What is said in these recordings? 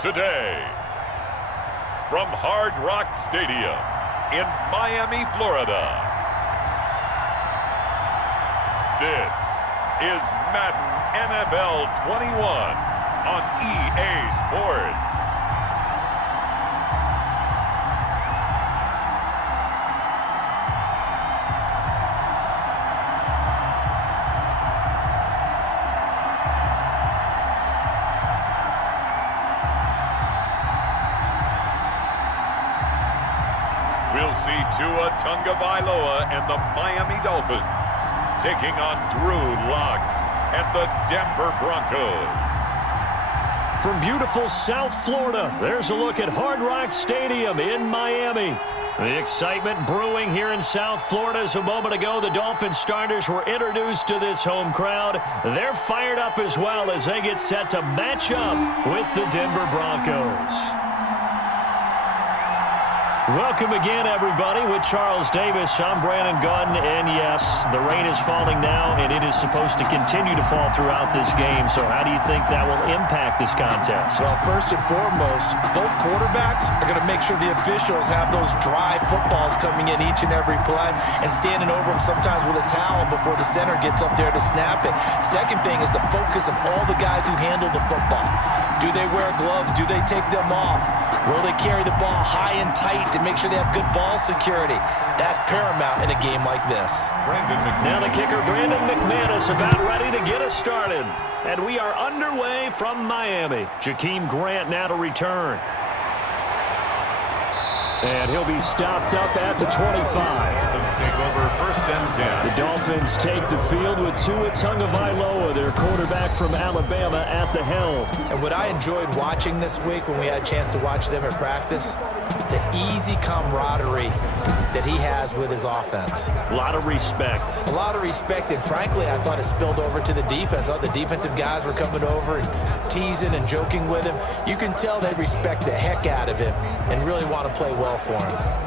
Today, from Hard Rock Stadium in Miami, Florida, this is Madden NFL 21 on EA Sports. We'll see Tua Tagovailoa and the Miami Dolphins taking on Drew Lock and the Denver Broncos. From beautiful South Florida, there's a look at Hard Rock Stadium in Miami. The excitement brewing here in South Florida as a moment ago the Dolphins starters were introduced to this home crowd. They're fired up as well as they get set to match up with the Denver Broncos. Welcome again, everybody, with Charles Davis. I'm Brandon Gunn, and yes, the rain is falling now, and it is supposed to continue to fall throughout this game. So how do you think that will impact this contest? Well, first and foremost, both quarterbacks are going to make sure the officials have those dry footballs coming in each and every play and standing over them sometimes with a towel before the center gets up there to snap it. Second thing is the focus of all the guys who handle the football. Do they wear gloves? Do they take them off? Will they carry the ball high and tight to make sure they have good ball security? That's paramount in a game like this. Now the kicker, Brandon McManus, about ready to get us started. And we are underway from Miami. Jakeem Grant now to return. And he'll be stopped up at the 25. Take over first and 10. The Dolphins take the field with Tua Tagovailoa, their quarterback from Alabama, at the helm. And what I enjoyed watching this week when we had a chance to watch them at practice, the easy camaraderie that he has with his offense. A lot of respect. A lot of respect, and frankly, I thought it spilled over to the defense. The defensive guys were coming over and teasing and joking with him. You can tell they respect the heck out of him and really want to play well for him.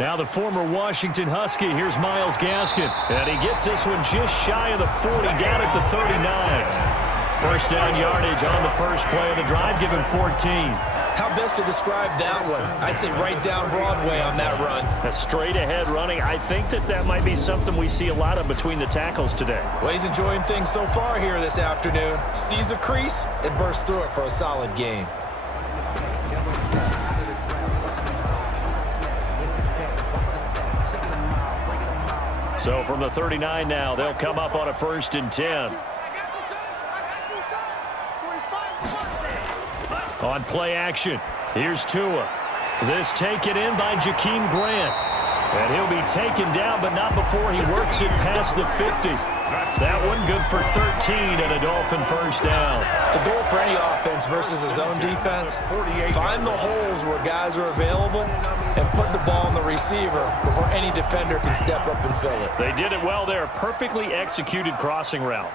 Now the former Washington Husky, here's Myles Gaskin. And he gets this one just shy of the 40, down at the 39. First down yardage on the first play of the drive, give him 14. How best to describe that one? I'd say right down Broadway on that run. A straight ahead running. I think that might be something we see a lot of between the tackles today. Well, he's enjoying things so far here this afternoon. Sees a crease and bursts through it for a solid game. So from the 39 now, they'll come up on a first and 10. On play action, here's Tua. This taken in by Jakeem Grant. And he'll be taken down, but not before he works it past the 50. That one good for 13 and a Dolphin first down. The goal for any offense versus his own defense, find the holes where guys are available and put the ball on the receiver before any defender can step up and fill it. They did it well there. Perfectly executed crossing route.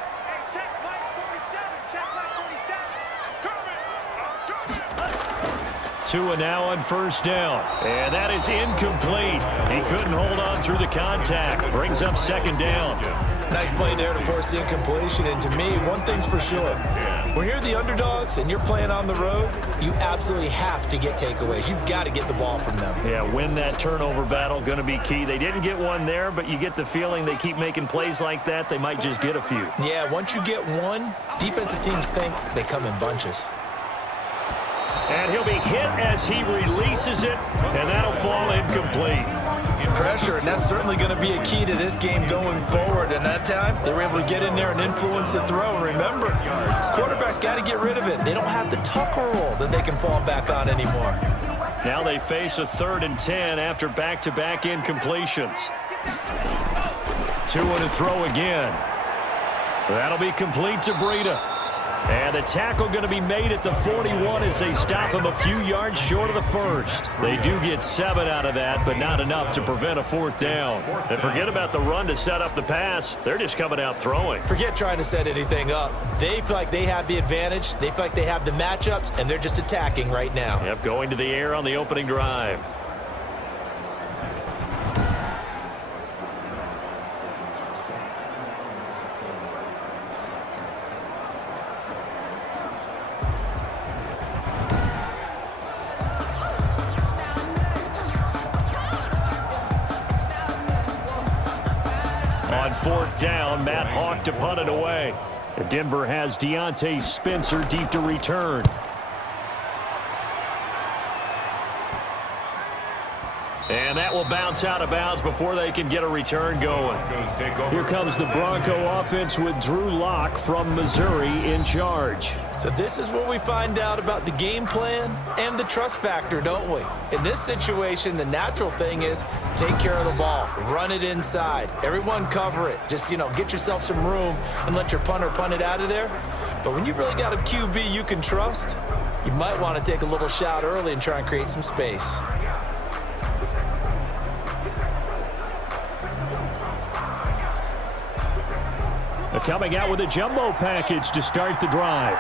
Tua now on first down. And that is incomplete. He couldn't hold on through the contact. Brings up second down. Nice play there to force the incompletion. And to me, one thing's for sure. When you're the underdogs and you're playing on the road, you absolutely have to get takeaways. You've got to get the ball from them. Yeah, win that turnover battle, going to be key. They didn't get one there, but you get the feeling they keep making plays like that, they might just get a few. Yeah, once you get one, defensive teams think they come in bunches. And he'll be hit as he releases it, and that'll fall incomplete. Pressure, and that's certainly going to be a key to this game going forward. And that time, they were able to get in there and influence the throw. And remember, quarterbacks got to get rid of it. They don't have the tucker roll that they can fall back on anymore. Now they face a 3rd and 10 after back-to-back incompletions. Tua to throw again. That'll be complete to Breida. And the tackle going to be made at the 41 as they stop him a few yards short of the first. They do get 7 out of that, but not enough to prevent a 4th down. And forget about the run to set up the pass. They're just coming out throwing. Forget trying to set anything up. They feel like they have the advantage. They feel like they have the matchups, and they're just attacking right now. Yep, going to the air on the opening drive. fourth down. Matt Hawk to punt it away. Denver has Deontay Spencer deep to return. And that will bounce out of bounds before they can get a return going. Here comes the Bronco offense with Drew Lock from Missouri in charge. So this is where we find out about the game plan and the trust factor, don't we? In this situation, the natural thing is take care of the ball, run it inside. Everyone cover it. Just, get yourself some room and let your punter punt it out of there. But when you really got a QB you can trust, you might want to take a little shot early and try and create some space. Coming out with a jumbo package to start the drive.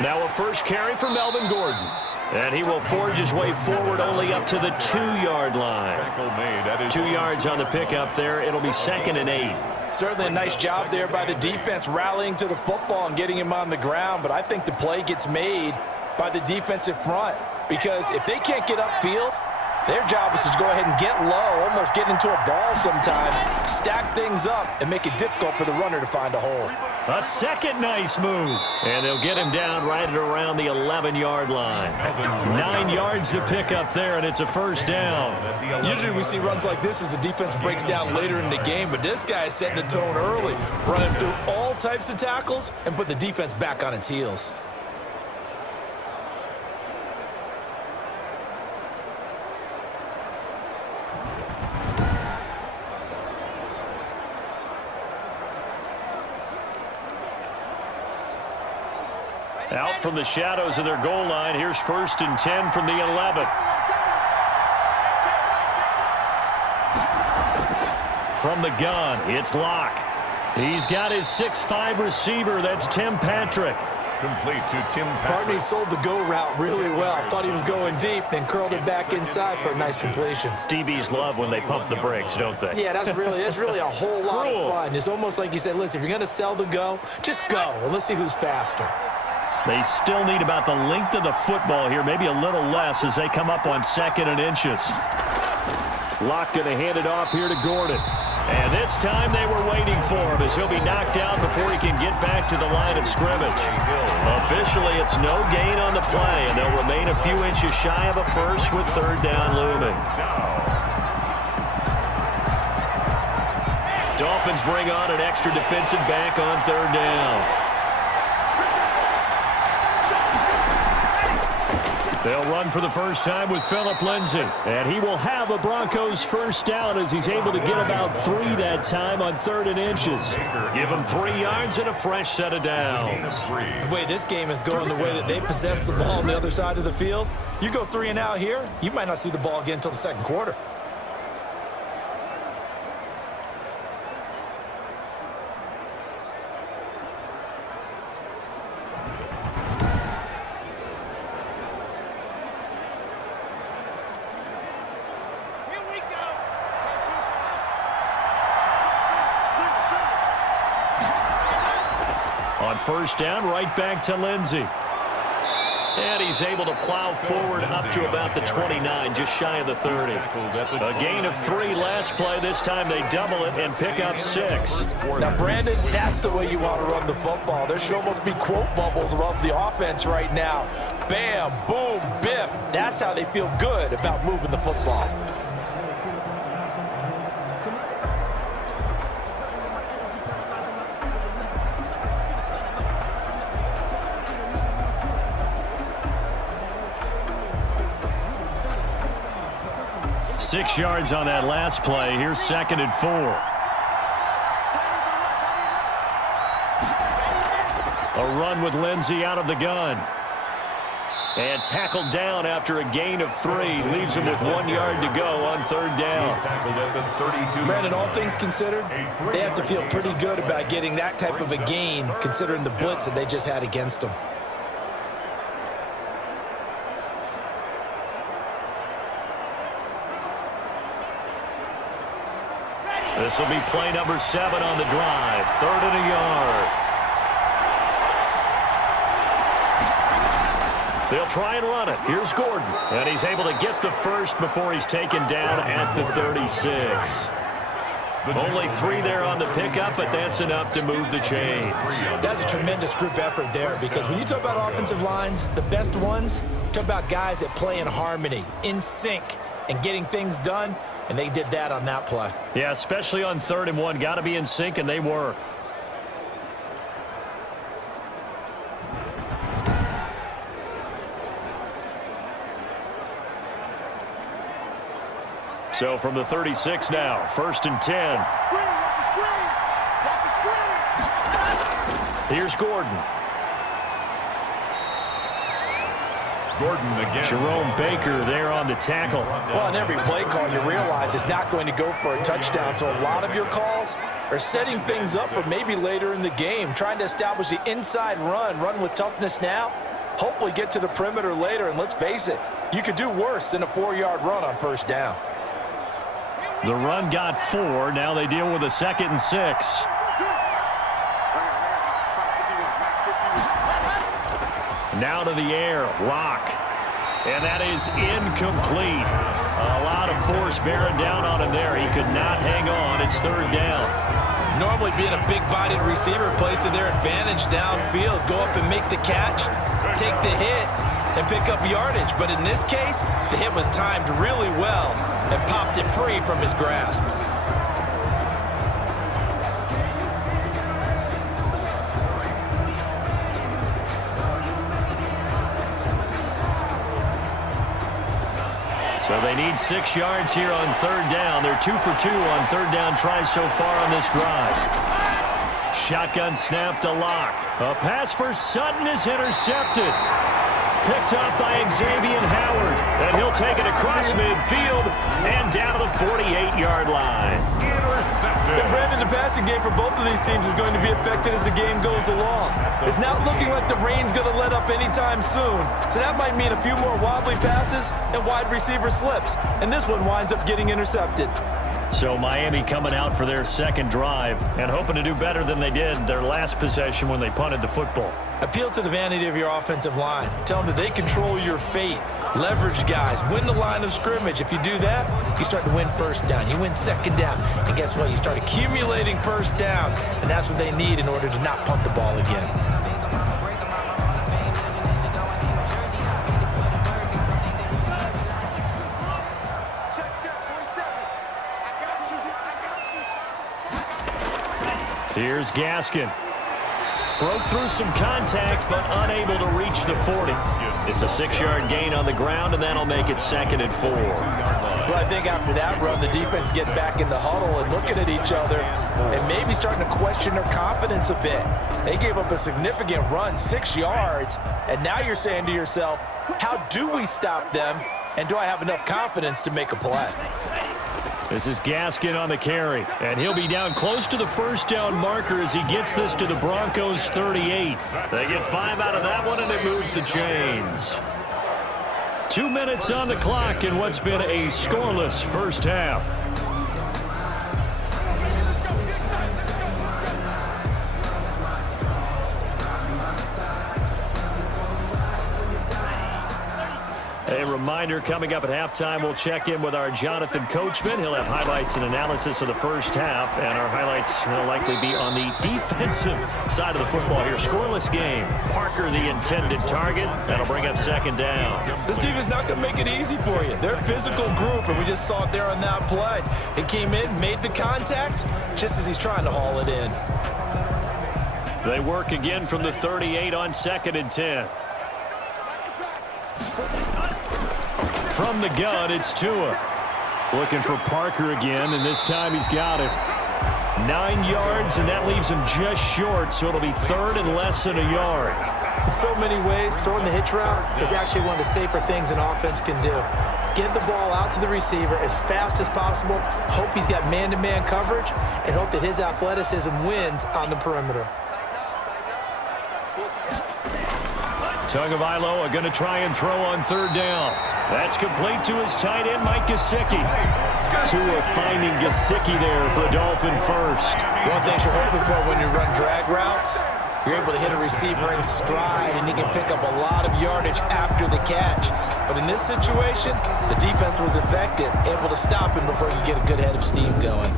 Now a first carry for Melvin Gordon. And he will forge his way forward only up to the 2-yard line. 2 yards on the pickup there. It'll be 2nd and 8. Certainly a nice job there by the defense rallying to the football and getting him on the ground. But I think the play gets made by the defensive front. Because if they can't get upfield, their job is to go ahead and get low, almost get into a ball sometimes, stack things up, and make it difficult for the runner to find a hole. A second nice move. And they'll get him down right at around the 11-yard line. 9 yards to pick up there, and it's a first down. Usually we see runs like this as the defense breaks down later in the game, but this guy is setting the tone early, running through all types of tackles and put the defense back on its heels. Out from the shadows of their goal line. Here's 1st and 10 from the 11. From the gun, it's Lock. He's got his 6'5" receiver. That's Tim Patrick. Complete to Tim Patrick. Barney sold the go route really well. Thought he was going deep, then curled it back inside for a nice completion. DBs love when they pump the brakes, don't they? Yeah, that's really a whole lot of fun. It's almost like you said, listen, if you're going to sell the go, just go, and let's see who's faster. They still need about the length of the football here, maybe a little less as they come up on 2nd and inches. Lock going to hand it off here to Gordon. And this time they were waiting for him as he'll be knocked down before he can get back to the line of scrimmage. Officially, it's no gain on the play, and they'll remain a few inches shy of a first with 3rd down looming. Dolphins bring on an extra defensive back on 3rd down. They'll run for the first time with Phillip Lindsay. And he will have a Broncos first down as he's able to get about 3 that time on 3rd and inches. Give him 3 yards and a fresh set of downs. The way this game is going, the way that they possess the ball on the other side of the field, you go 3 and out here, you might not see the ball again until the 2nd quarter. On first down, right back to Lindsay. And he's able to plow forward up to about the 29, just shy of the 30. A gain of 3 last play. This time they double it and pick up 6. Now, Brandon, that's the way you want to run the football. There should almost be quote bubbles above the offense right now. Bam, boom, biff. That's how they feel good about moving the football. Six yards on that last play. Here's 2nd and 4. A run with Lindsay out of the gun. And tackled down after a gain of 3. Leaves him with 1 yard to go on 3rd down. Brandon, all things considered, they have to feel pretty good about getting that type of a gain considering the blitz that they just had against them. This will be play number 7 on the drive. 3rd and a yard. They'll try and run it. Here's Gordon. And he's able to get the first before he's taken down at the 36. Only 3 there on the pickup, but that's enough to move the chains. That's a tremendous group effort there, because when you talk about offensive lines, the best ones, talk about guys that play in harmony, in sync, and getting things done, and they did that on that play. Yeah, especially on 3rd and 1. Got to be in sync, and they were. So from the 36 now, 1st and 10. Here's Gordon. Gordon again. Jerome Baker there on the tackle. Well, on every play call, you realize it's not going to go for a touchdown, so a lot of your calls are setting things up for maybe later in the game, trying to establish the inside run with toughness now, hopefully get to the perimeter later, and let's face it, you could do worse than a 4-yard run on 1st down. The run got 4. Now they deal with a 2nd and 6. Now to the air, Locke. And that is incomplete. A lot of force bearing down on him there. He could not hang on. It's 3rd down. Normally being a big-bodied receiver plays to their advantage downfield. Go up and make the catch, take the hit, and pick up yardage. But in this case, the hit was timed really well and popped it free from his grasp. So they need 6 yards here on 3rd down. They're 2 for 2 on 3rd down tries so far on this drive. Shotgun snap to Locke. A pass for Sutton is intercepted. Picked up by Xavier Howard. And he'll take it across midfield and down to the 48-yard line. And Brandon, the passing game for both of these teams is going to be affected as the game goes along. It's not looking like the rain's going to let up anytime soon. So that might mean a few more wobbly passes and wide receiver slips. And this one winds up getting intercepted. So Miami coming out for their 2nd drive and hoping to do better than they did their last possession when they punted the football. Appeal to the vanity of your offensive line. Tell them that they control your fate. Leverage guys. Win the line of scrimmage. If you do that, you start to win 1st down. You win 2nd down. And guess what? You start accumulating 1st downs. And that's what they need in order to not punt the ball again. Here's Gaskin. Broke through some contact, but unable to reach the 40. It's a 6-yard gain on the ground, and that'll make it 2nd and 4. Well, I think after that run, the defense get back in the huddle and looking at each other and maybe starting to question their confidence a bit. They gave up a significant run, 6 yards, and now you're saying to yourself, how do we stop them, and do I have enough confidence to make a play? This is Gaskin on the carry, and he'll be down close to the 1st down marker as he gets this to the Broncos 38. They get 5 out of that one, and it moves the chains. 2 minutes on the clock in what's been a scoreless 1st half. A reminder, coming up at halftime, we'll check in with our Jonathan Coachman. He'll have highlights and analysis of the 1st half, and our highlights will likely be on the defensive side of the football here. Scoreless game. Parker, the intended target. That'll bring up 2nd down. This team is not going to make it easy for you. They're a physical group, and we just saw it there on that play. It came in, made the contact, just as he's trying to haul it in. They work again from the 38 on 2nd and 10. From the gun, it's Tua. Looking for Parker again, and this time he's got it. 9 yards, and that leaves him just short, so it'll be 3rd and less than a yard. In so many ways, throwing the hitch route is actually one of the safer things an offense can do. Get the ball out to the receiver as fast as possible, hope he's got man-to-man coverage, and hope that his athleticism wins on the perimeter. Tagovailoa going to try and throw on 3rd down. That's complete to his tight end, Mike Gesicki. Tua finding Gesicki there for the Dolphin 1st. One thing you're hoping for when you run drag routes You're able to hit a receiver in stride, and he can pick up a lot of yardage after the catch. But in this situation, the defense was effective, able to stop him before he could get a good head of steam going.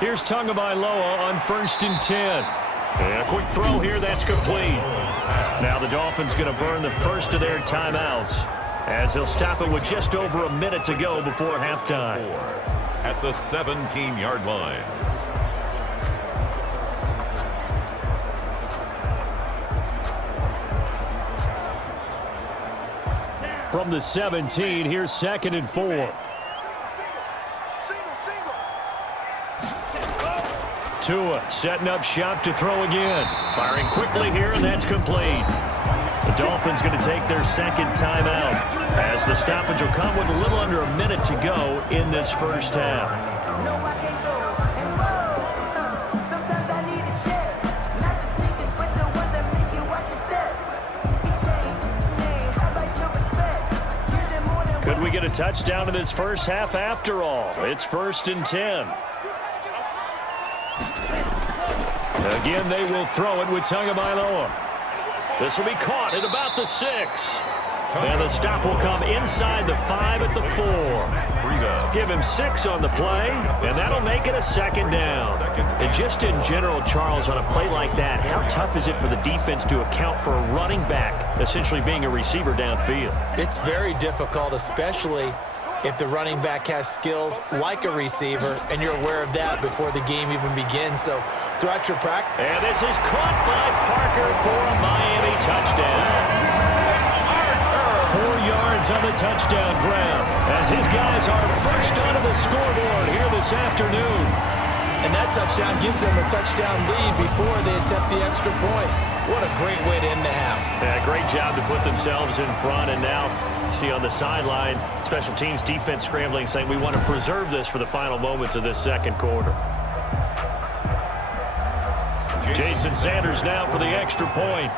Here's Tagovailoa on 1st and 10. And a quick throw here, that's complete. Now the Dolphins going to burn the first of their timeouts as they'll stop it with just over a minute to go before halftime. At the 17-yard line. From the 17, here's 2nd and 4. Tua setting up shop to throw again. Firing quickly here, and that's complete. The Dolphins going to take their second timeout as the stoppage will come with a little under a minute to go in this first half. Could we get a touchdown in this first half after all? It's 1st and 10. Again, they will throw it with Tagovailoa. This will be caught at about the 6. And the stop will come inside the 5 at the 4. Give him 6 on the play, and that'll make it a 2nd down. And just in general, Charles, on a play like that, how tough is it for the defense to account for a running back essentially being a receiver downfield? It's very difficult, especially if the running back has skills like a receiver, and you're aware of that before the game even begins. So throughout your practice. And this is caught by Parker for a Miami touchdown. 4 yards on the touchdown grab as his guys are first onto the scoreboard here this afternoon. And that touchdown gives them a touchdown lead before they attempt the extra point. What a great way to end the half. Yeah, great job to put themselves in front, and now see on the sideline, special teams defense scrambling, saying we want to preserve this for the final moments of this second quarter. Jason Sanders now for the extra point.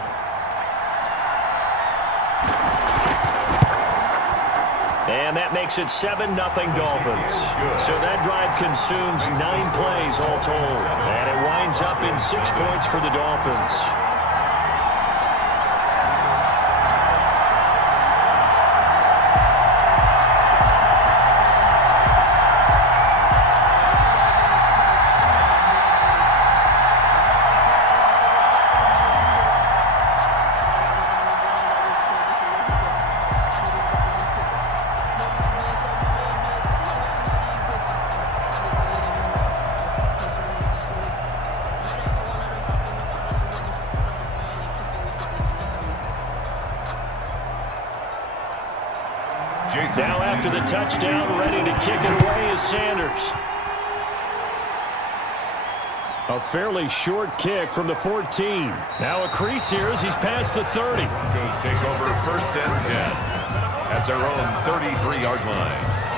And that makes it 7-0 Dolphins. So that drive consumes 9 plays all told. And it winds up in 6 points for the Dolphins. Now after the touchdown, ready to kick it away is Sanders. A fairly short kick from the 14. Now a crease here as he's past the 30. Broncos take over 1st and 10 at their own 33-yard line.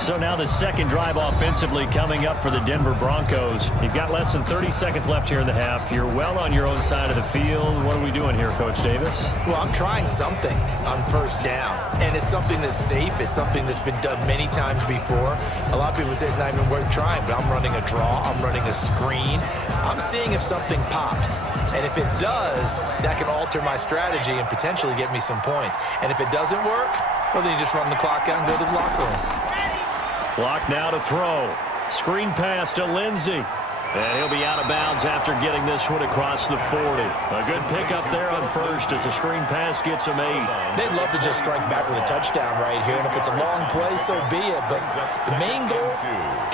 So now the second drive offensively coming up for the Denver Broncos. You've got less than 30 seconds left here in the half. You're well on your own side of the field. What are we doing here, Coach Davis? Well, I'm trying something on 1st down. And it's something that's safe. It's something that's been done many times before. A lot of people say it's not even worth trying, but I'm running a draw. I'm running a screen. I'm seeing if something pops. And if it does, that can alter my strategy and potentially get me some points. And if it doesn't work, well, then you just run the clock out and go to the locker room. Block now to throw. Screen pass to Lindsey. And he'll be out of bounds after getting this one across the 40. A good pickup there on 1st as the screen pass gets him 8. They'd love to just strike back with a touchdown right here. And if it's a long play, so be it. But the main goal,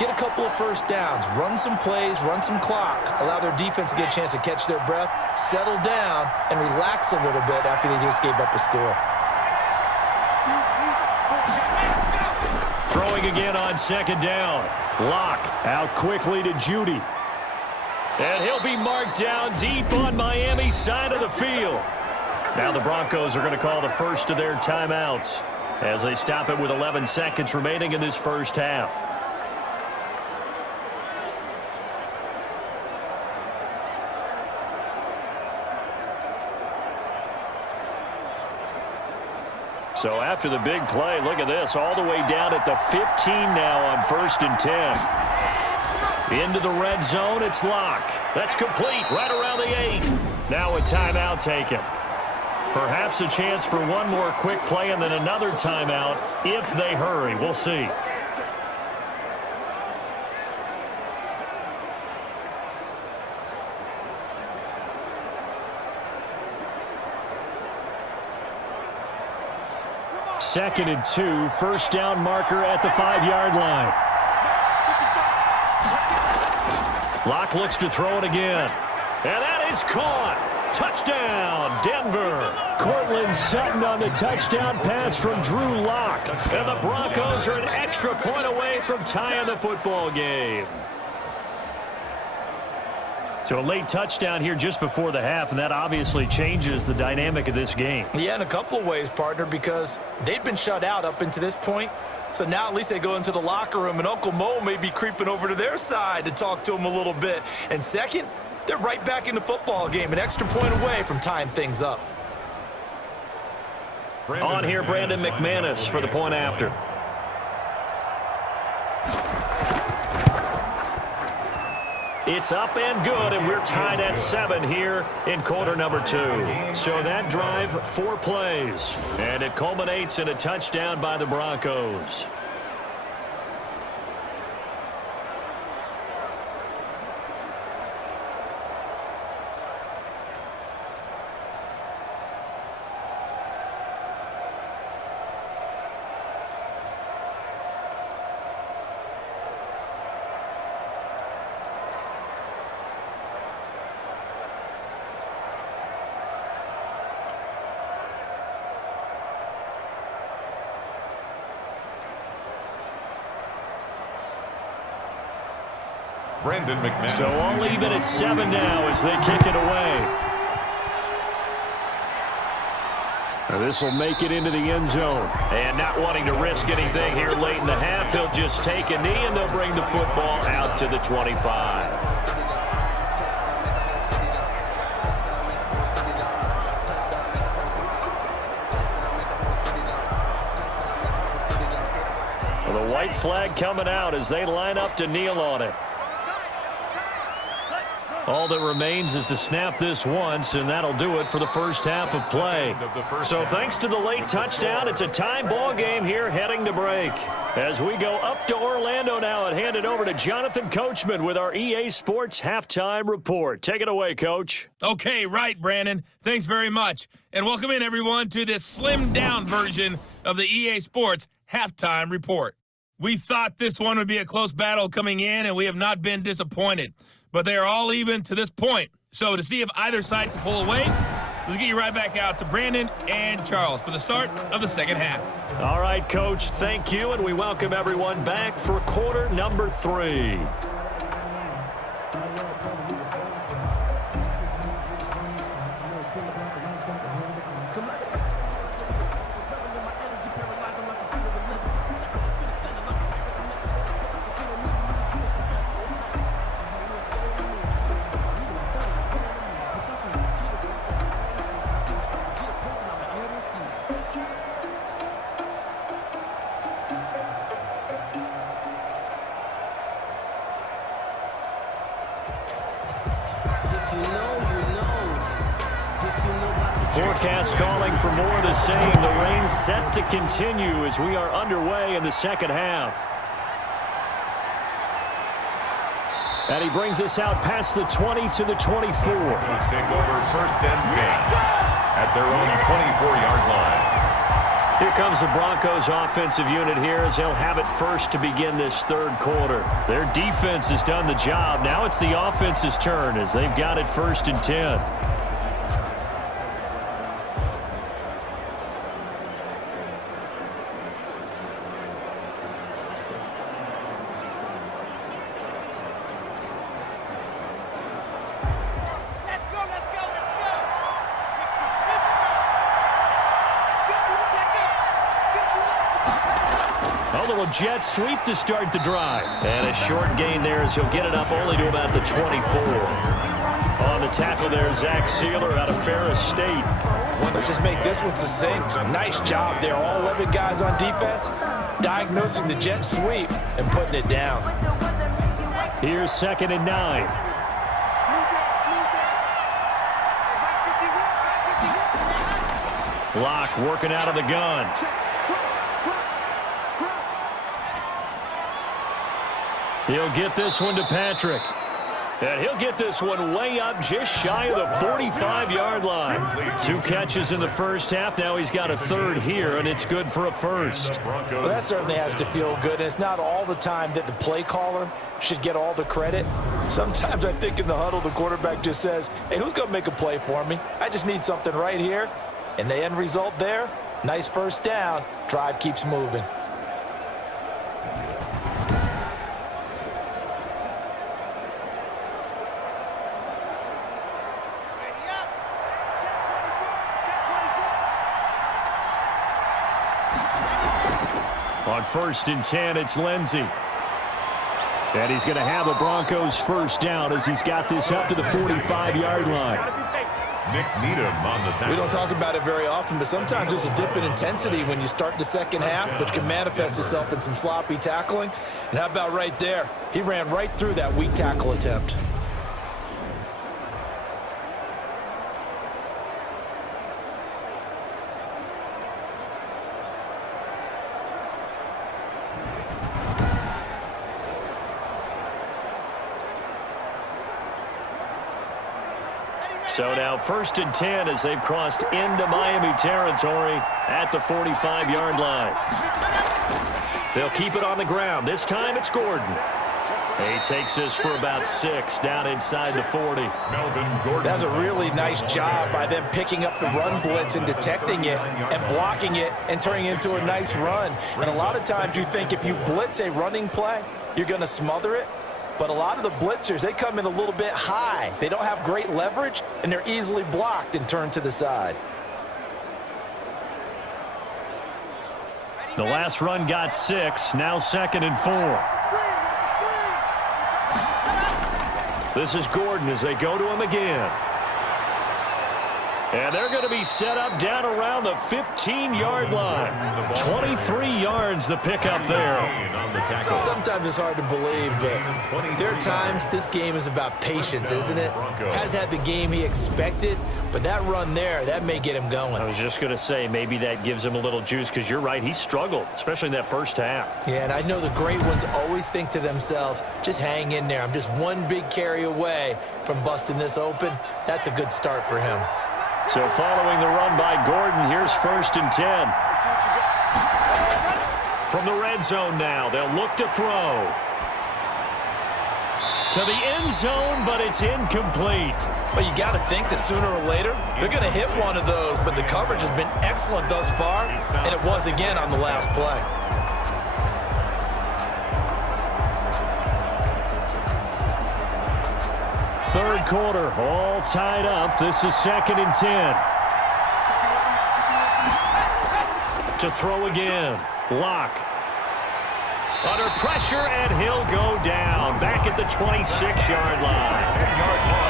get a couple of 1st downs. Run some plays, run some clock. Allow their defense to get a chance to catch their breath, settle down, and relax a little bit after they just gave up a score. Throwing again on 2nd down. Locke out quickly to Judy. And he'll be marked down deep on Miami's side of the field. Now the Broncos are going to call the first of their timeouts. as they stop it with 11 seconds remaining in this first half. So after the big play, look at this, all the way down at the 15 now on 1st and 10. Into the red zone, it's Locke. That's complete, right around the 8. Now a timeout taken. Perhaps a chance for one more quick play and then another timeout if they hurry. We'll see. Second and 2, first down marker at the 5-yard line. Locke looks to throw it again. And that is caught. Touchdown, Denver. Cortland Sutton on the touchdown pass from Drew Lock. And the Broncos are an extra point away from tying the football game. So a late touchdown here just before the half, and that obviously changes the dynamic of this game. Yeah, in a couple of ways, partner, because they've been shut out up until this point. So now at least they go into the locker room, and Uncle Mo may be creeping over to their side to talk to them a little bit. And second, they're right back in the football game, an extra point away from tying things up. On here, Brandon McManus for the point after. It's up and good, and we're tied at 7 here in quarter number 2. So that drive, 4 plays, and it culminates in a touchdown by the Broncos. Brandon McManus. So all even at 7 now as they kick it away. This will make it into the end zone. And not wanting to risk anything here late in the half, he'll just take a knee and they'll bring the football out to the 25. Well, the white flag coming out as they line up to kneel on it. All that remains is to snap this once, and that'll do it for the first half of play. So thanks to the late touchdown, it's a tie ball game here heading to break. As we go up to Orlando now and hand it over to Jonathan Coachman with our EA Sports Halftime Report. Take it away, Coach. Okay, right, Brandon. Thanks very much. And welcome in, everyone, to this slimmed-down version of the EA Sports Halftime Report. We thought this one would be a close battle coming in, and we have not been disappointed. But they are all even to this point. So to see if either side can pull away, let's get you right back out to Brandon and Charles for the start of the second half. All right, Coach, thank you, and we welcome everyone back for quarter number 3. Forecast calling for more of the same. The rain set to continue as we are underway in the second half. And he brings us out past the 20 to the 24. Take over 1st and 10 at their own 24-yard line. Here comes the Broncos offensive unit here as they'll have it first to begin this third quarter. Their defense has done the job. Now it's the offense's turn as they've got it 1st and 10. little jet sweep to start the drive. And a short gain there as he'll get it up only to about the 24. On the tackle there, Zach Sealer out of Ferris State. Let's just make this one succinct. Nice job there. All 11 guys on defense diagnosing the jet sweep and putting it down. Here's 2nd and 9. Locke working out of the gun. He'll get this one to Patrick. And he'll get this one way up just shy of the 45-yard line. 2 catches in the first half. Now he's got a 3rd here, and it's good for a 1st. Well, that certainly has to feel good. And it's not all the time that the play caller should get all the credit. Sometimes I think in the huddle, the quarterback just says, hey, who's going to make a play for me? I just need something right here. And the end result there, nice first down. Drive keeps moving. On 1st and 10, it's Lindsey. And he's going to have a Broncos first down as he's got this up to the 45-yard line. Nick Needham on the tackle. We don't talk about it very often, but sometimes there's a dip in intensity when you start the second half, which can manifest itself in some sloppy tackling. And how about right there? He ran right through that weak tackle attempt. So now 1st and 10 as they've crossed into Miami territory at the 45-yard line. They'll keep it on the ground. This time it's Gordon. He takes this for about 6 down inside the 40. Melvin Gordon. That's a really nice job by them picking up the run blitz and detecting it and blocking it and turning it into a nice run. And a lot of times you think if you blitz a running play, you're going to smother it. But a lot of the blitzers, they come in a little bit high. They don't have great leverage, and they're easily blocked and turned to the side. The last run got 6, now 2nd and 4. This is Gordon as they go to him again. And they're going to be set up down around the 15-yard line. 23 yards the pickup there. Sometimes it's hard to believe, but there are times this game is about patience, isn't it? Has had the game he expected, but that run there, that may get him going. I was just going to say maybe that gives him a little juice because you're right, he struggled, especially in that first half. Yeah, and I know the great ones always think to themselves, just hang in there. I'm just one big carry away from busting this open. That's a good start for him. So following the run by Gordon, here's 1st and 10. From the red zone now, they'll look to throw. To the end zone, but it's incomplete. Well, you got to think that sooner or later, they're going to hit one of those, but the coverage has been excellent thus far, and it was again on the last play. Third quarter, all tied up. This is 2nd and 10. To throw again. Locke. Under pressure, and he'll go down. Back at the 26-yard line.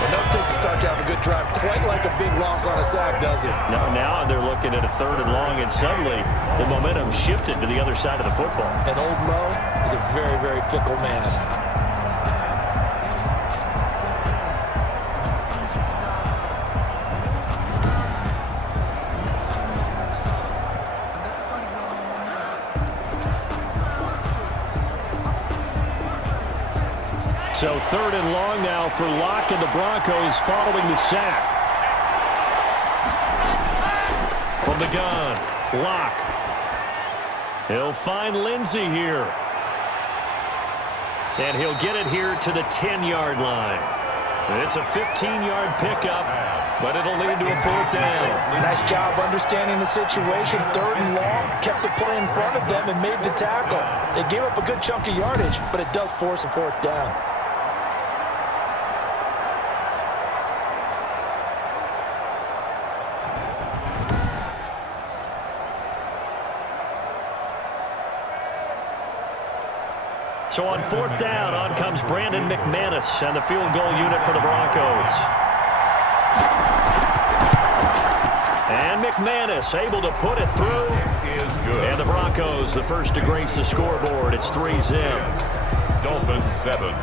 It never takes a start to have a good drive, quite like a big loss on a sack, does it? No, now they're looking at a 3rd and long, and suddenly the momentum shifted to the other side of the football. And old Mo is a very, very fickle man. So 3rd and long now for Locke and the Broncos following the sack. From the gun, Locke. He'll find Lindsey here. And he'll get it here to the 10-yard line. It's a 15-yard pickup, but it'll lead to a 4th down. Nice job understanding the situation. 3rd and long, kept the play in front of them and made the tackle. They gave up a good chunk of yardage, but it does force a 4th down. So on fourth down, on comes Brandon McManus and the field goal unit for the Broncos. And McManus able to put it through. And the Broncos, the first to grace the scoreboard. It's 3-0. Dolphins 7.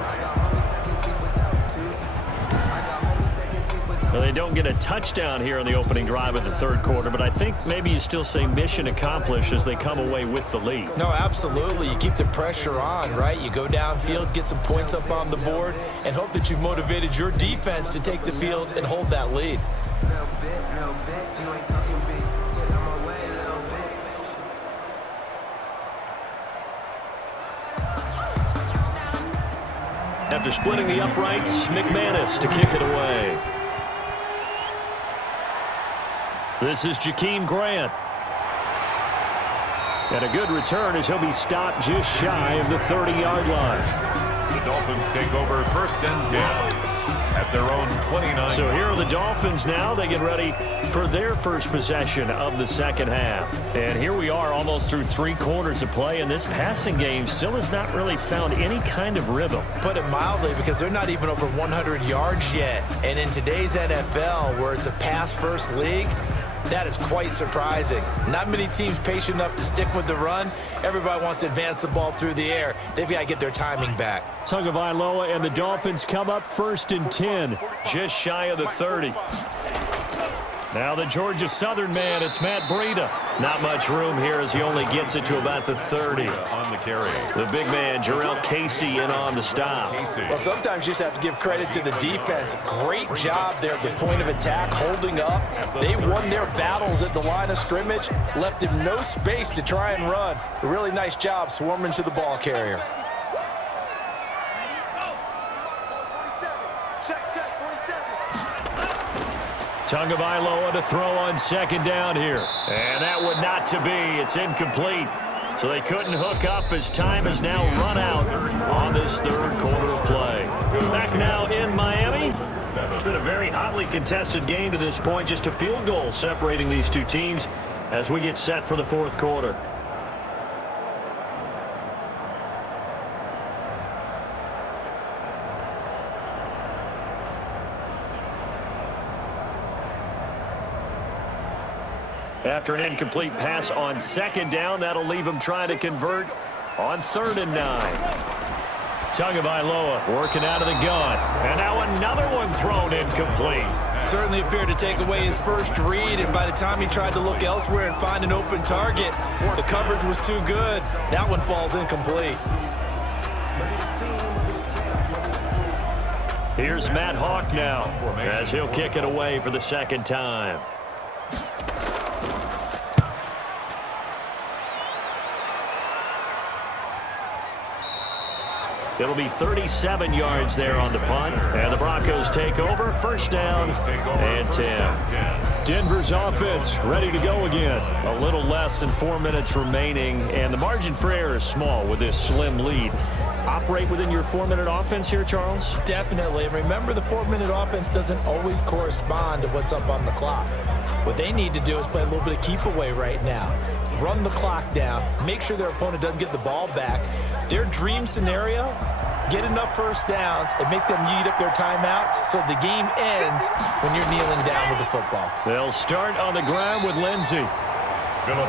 Well, they don't get a touchdown here in the opening drive of the third quarter, but I think maybe you still say mission accomplished as they come away with the lead. No, absolutely. You keep the pressure on, right? You go downfield, get some points up on the board, and hope that you've motivated your defense to take the field and hold that lead. After splitting the uprights, McManus to kick it away. This is Jakeem Grant. And a good return as he'll be stopped just shy of the 30-yard line. The Dolphins take over first and 10 at their own 29. So here are the Dolphins now. They get ready for their first possession of the second half. And here we are almost through 3 quarters of play, and this passing game still has not really found any kind of rhythm. Put it mildly, because they're not even over 100 yards yet. And in today's NFL, where it's a pass-first league, that is quite surprising. Not many teams patient enough to stick with the run. Everybody wants to advance the ball through the air. They've got to get their timing back. Tagovailoa and the Dolphins come up first and 10, just shy of the 30. Now the Georgia Southern man, it's Matt Breida. Not much room here as he only gets it to about the 30. On the carry. The big man, Jarrell Casey, in on the stop. Well, sometimes you just have to give credit to the defense. Great job there at the point of attack, holding up. They won their battles at the line of scrimmage, left him no space to try and run. A really nice job swarming to the ball carrier. Tagovailoa to throw on second down here. And that would not to be. It's incomplete. So they couldn't hook up as time has now run out on this third quarter of play. Back now in Miami. It's been a very hotly contested game to this point. Just a field goal separating these two teams as we get set for the fourth quarter. After an incomplete pass on second down, that'll leave him trying to convert on 3rd and 9. Tagovailoa working out of the gun. And now another one thrown incomplete. Certainly appeared to take away his first read, and by the time he tried to look elsewhere and find an open target, the coverage was too good. That one falls incomplete. Here's Matt Hawk now as he'll kick it away for the second time. It'll be 37 yards there on the punt. And the Broncos take over. First down and 10. Denver's offense ready to go again. A little less than 4 minutes remaining. And the margin for error is small with this slim lead. Operate within your 4-minute offense here, Charles? Definitely. And remember, the 4-minute offense doesn't always correspond to what's up on the clock. What they need to do is play a little bit of keep away right now. Run the clock down. Make sure their opponent doesn't get the ball back. Their dream scenario, get enough first downs and make them eat up their timeouts so the game ends when you're kneeling down with the football. They'll start on the ground with Lindsey.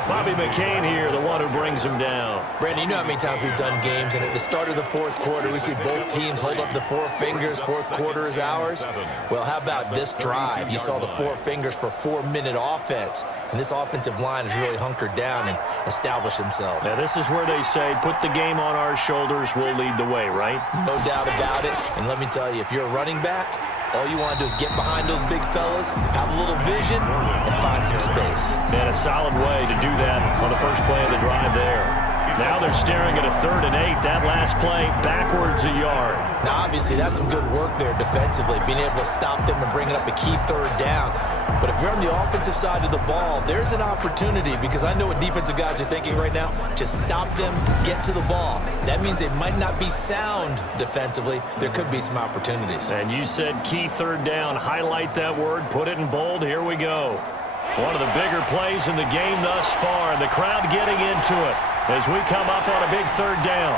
Bobby McCain here, the one who brings him down. Brandon, you know how many times we've done games, and at the start of the fourth quarter, we see both teams hold up the 4 fingers, fourth quarter is ours. Well, how about this drive? You saw the 4 fingers for 4-minute offense, and this offensive line has really hunkered down and established themselves. Now, this is where they say, put the game on our shoulders, we'll lead the way, right? No doubt about it, and let me tell you, if you're a running back, all you want to do is get behind those big fellas, have a little vision, and find some space. And a solid way to do that on the first play of the drive there. Now they're staring at a 3rd and 8. That last play, backwards a yard. Now, obviously, that's some good work there defensively, being able to stop them and bring it up a key 3rd down. But if you're on the offensive side of the ball, there's an opportunity, because I know what defensive guys are thinking right now. Just stop them, get to the ball. That means they might not be sound defensively. There could be some opportunities. And you said key 3rd down. Highlight that word, put it in bold. Here we go. One of the bigger plays in the game thus far, and the crowd getting into it as we come up on a big 3rd down.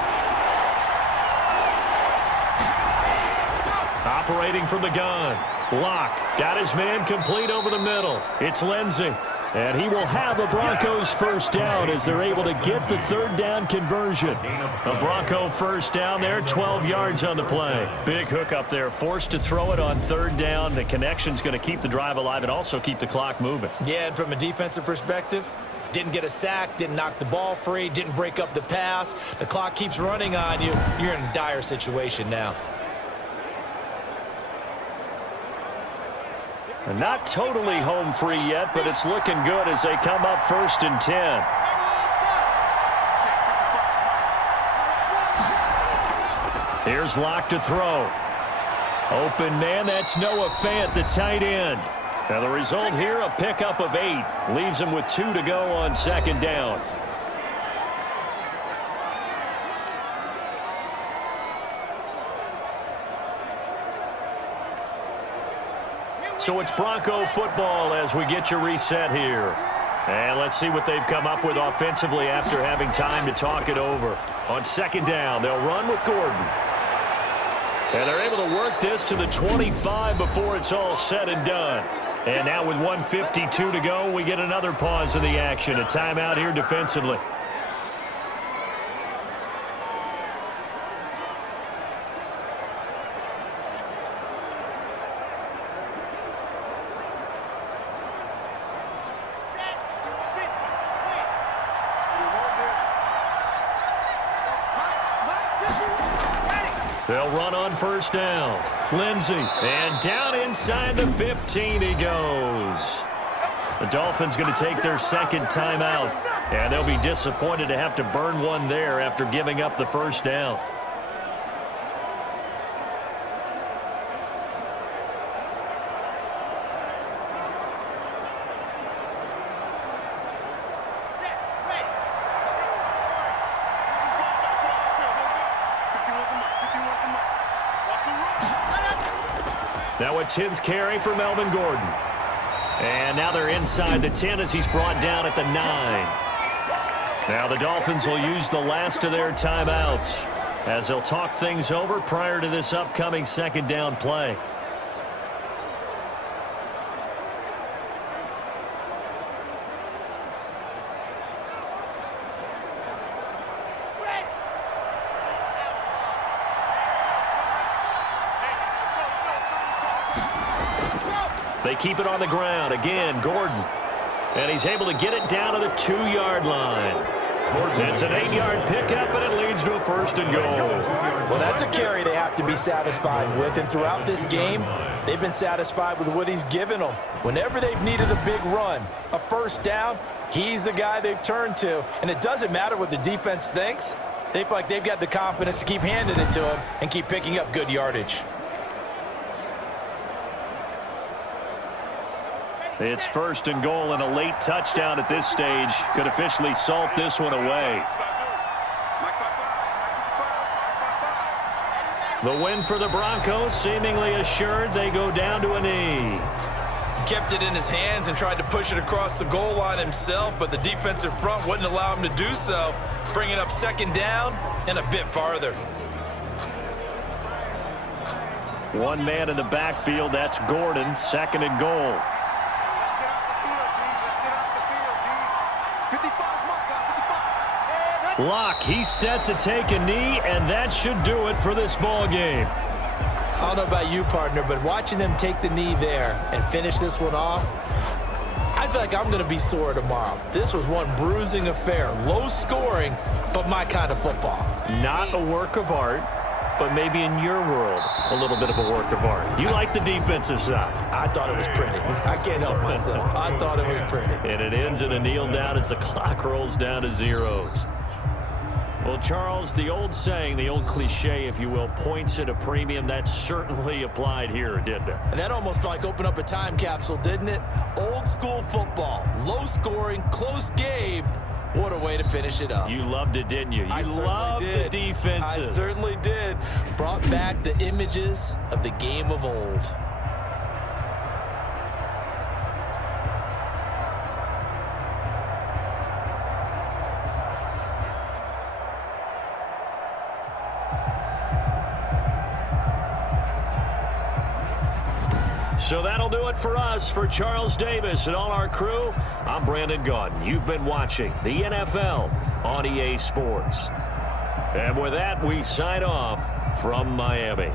operating from the gun. Locke got his man complete over the middle. It's Lindsey. And he will have a Broncos first down as they're able to get the third down conversion. A Bronco first down there, 12 yards on the play. Big hook up there, forced to throw it on third down. The connection's going to keep the drive alive and also keep the clock moving. Yeah, and from a defensive perspective, didn't get a sack, didn't knock the ball free, didn't break up the pass. The clock keeps running on you. You're in a dire situation now. And not totally home free yet, but it's looking good as they come up 1st and 10. Here's Locke to throw. Open man, that's Noah Fant, the tight end. Now the result here, a pickup of 8. Leaves him with 2 to go on 2nd down. So it's Bronco football as we get you reset here. And let's see what they've come up with offensively after having time to talk it over. On 2nd down, they'll run with Gordon. And they're able to work this to the 25 before it's all said and done. And now with 1:52 to go, we get another pause of the action. A timeout here defensively. They'll run on 1st down. Lindsey, and down inside the 15 he goes. The Dolphins going to take their 2nd timeout, and they'll be disappointed to have to burn one there after giving up the 1st down. Now a 10th carry for Melvin Gordon. And now they're inside the 10 as he's brought down at the 9. Now the Dolphins will use the last of their timeouts as they'll talk things over prior to this upcoming 2nd down play. They keep it on the ground. Again, Gordon. And he's able to get it down to the 2-yard line. It's an 8-yard pickup, and it leads to a 1st and goal. Well, that's a carry they have to be satisfied with. And throughout this game, they've been satisfied with what he's given them. Whenever they've needed a big run, a 1st down, he's the guy they've turned to. And it doesn't matter what the defense thinks. They feel like they've got the confidence to keep handing it to him and keep picking up good yardage. It's 1st and goal, and a late touchdown at this stage could officially salt this one away. The win for the Broncos seemingly assured. They go down to a knee. He kept it in his hands and tried to push it across the goal line himself, but the defensive front wouldn't allow him to do so, bringing up 2nd down and a bit farther. One man in the backfield, that's Gordon, 2nd and goal. Locke, he's set to take a knee, and that should do it for this ball game. I don't know about you, partner, but watching them take the knee there and finish this one off, I feel like I'm going to be sore tomorrow. This was one bruising affair. Low scoring, but my kind of football. Not a work of art, but maybe in your world, a little bit of a work of art. You like the defensive side. I thought it was pretty. I can't help myself. I thought it was pretty. And it ends in a kneel down as the clock rolls down to zeros. Well, Charles, the old saying, the old cliche, if you will, points at a premium. That certainly applied here, didn't it? And that almost like opened up a time capsule, didn't it? Old school football, low scoring, close game. What a way to finish it up. You loved it, didn't you? You loved the defenses. I certainly did. Brought back the images of the game of old. So that'll do it for us. For Charles Davis and all our crew, I'm Brandon Gaudin. You've been watching the NFL on EA Sports. And with that, we sign off from Miami.